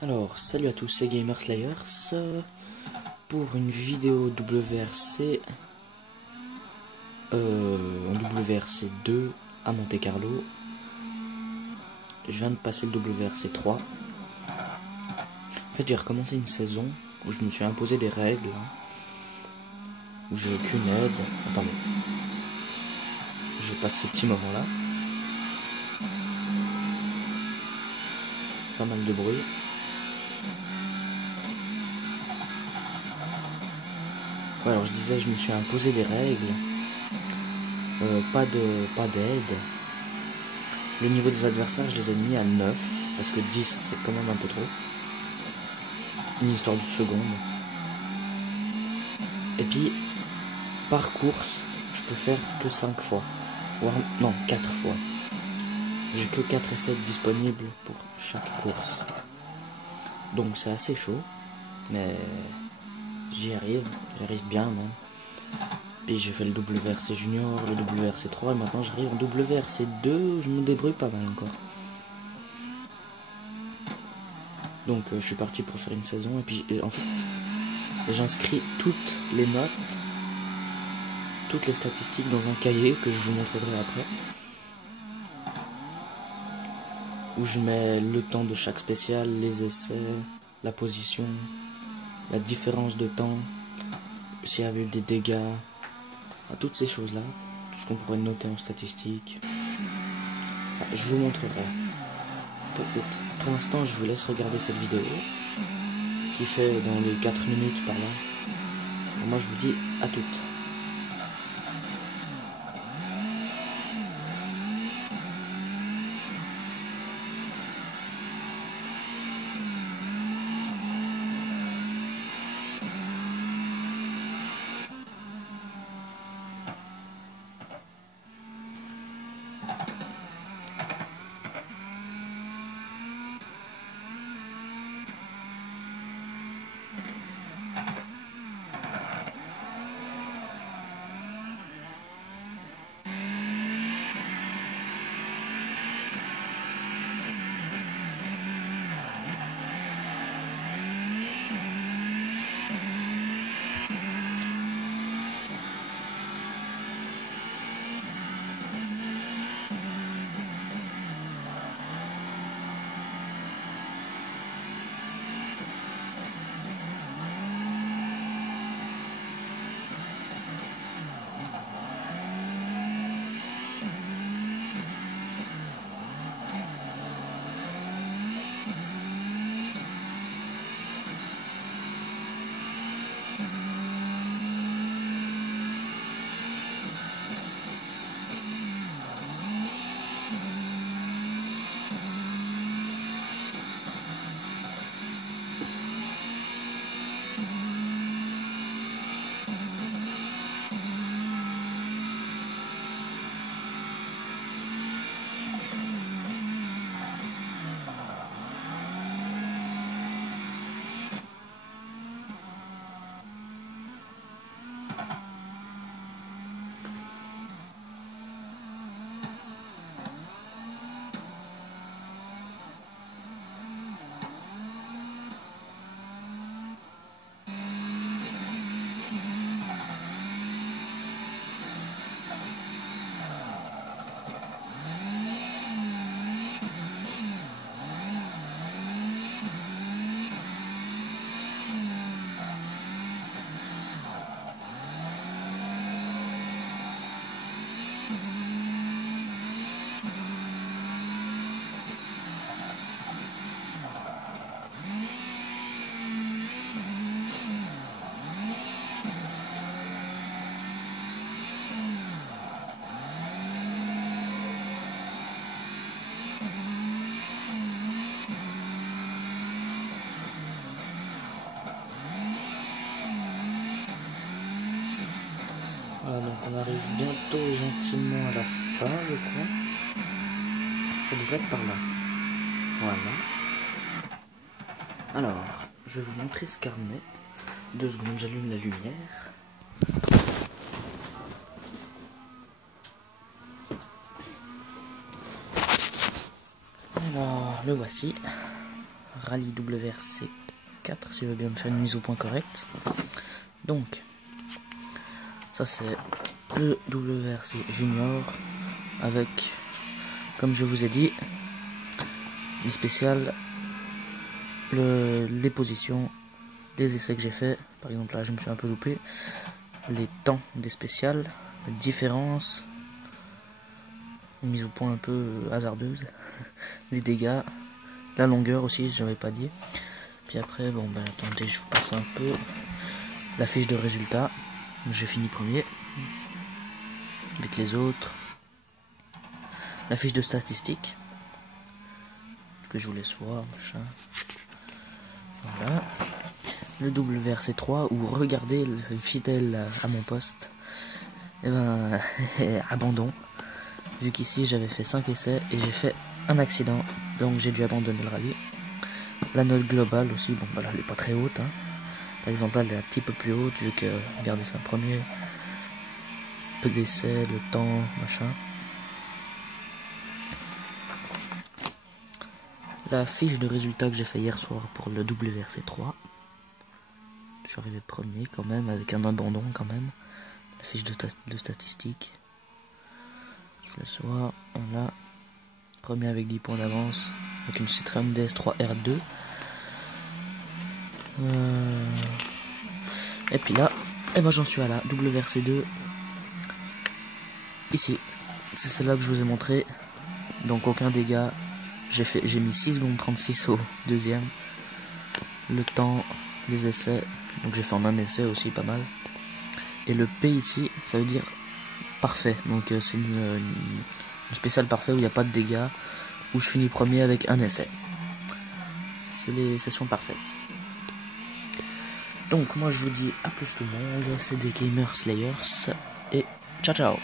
Alors, salut à tous, c'est Gamerslayers pour une vidéo WRC en WRC 2 à Monte Carlo. Je viens de passer le WRC 3. En fait, j'ai recommencé une saison où je me suis imposé des règles, où j'ai aucune aide. Attendez, je passe ce petit moment là. Pas mal de bruit. Ouais, alors je disais, je me suis imposé des règles. Pas d'aide. Le niveau des adversaires, je les ai mis à 9, parce que 10 c'est quand même un peu trop. Une histoire de seconde. Et puis, par course, je peux faire que 5 fois. Voire, non, 4 fois. J'ai que 4 essais disponibles pour chaque course. Donc c'est assez chaud, mais j'y arrive bien même. Puis j'ai fait le WRC Junior, le WRC 3, et maintenant j'arrive en WRC 2, je me débrouille pas mal encore. Donc je suis parti pour faire une saison, et puis en fait, j'inscris toutes les notes, toutes les statistiques dans un cahier que je vous montrerai après, où je mets le temps de chaque spécial, les essais, la position, la différence de temps, s'il y avait eu des dégâts, enfin, toutes ces choses-là, tout ce qu'on pourrait noter en statistiques. Enfin, je vous montrerai. Pour l'instant, je vous laisse regarder cette vidéo, qui fait dans les 4 minutes par là. Et moi, je vous dis à toutes. Voilà, donc on arrive bientôt et gentiment à la fin, je crois. Ça devrait être par là. Voilà. Alors, je vais vous montrer ce carnet. 2 secondes, j'allume la lumière. Alors, le voici. Rallye WRC 4 si je veux bien me faire une mise au point correcte. Donc ça c'est le WRC Junior avec, comme je vous ai dit, les spéciales, les positions, les essais que j'ai fait. Par exemple là je me suis un peu loupé, les temps des spéciales, les différences, une mise au point un peu hasardeuse, les dégâts, la longueur aussi j'avais pas dit. Puis après bon ben attendez, je vous passe un peu la fiche de résultats. J'ai fini premier avec les autres, la fiche de statistiques que je vous laisse voir, machin. Voilà. Le WRC3 où regardez le fidèle à mon poste, et ben abandon, vu qu'ici j'avais fait 5 essais et j'ai fait un accident, donc j'ai dû abandonner le rallye. La note globale aussi, bon bah là elle est pas très haute, hein. Par exemple là elle est un petit peu plus haute vu que regardez c'est un premier peu d'essais, le temps, machin. La fiche de résultats que j'ai fait hier soir pour le WRC3. Je suis arrivé premier quand même, avec un abandon quand même. La fiche de statistiques. Je laisse voir. Voilà. Premier avec 10 points d'avance. Avec une Citroën DS3 R2. Et puis là, et ben j'en suis à la WRC2. Ici. C'est celle-là que je vous ai montré. Donc aucun dégât. J'ai mis 6 secondes 36 au deuxième. Le temps, les essais. Donc j'ai fait en un essai aussi, pas mal. Et le P ici, ça veut dire parfait. Donc c'est une spéciale parfait où il n'y a pas de dégâts. Où je finis premier avec un essai. C'est les sessions parfaites. Donc moi je vous dis à plus tout le monde. C'est des Gamer Slayers. Et ciao ciao.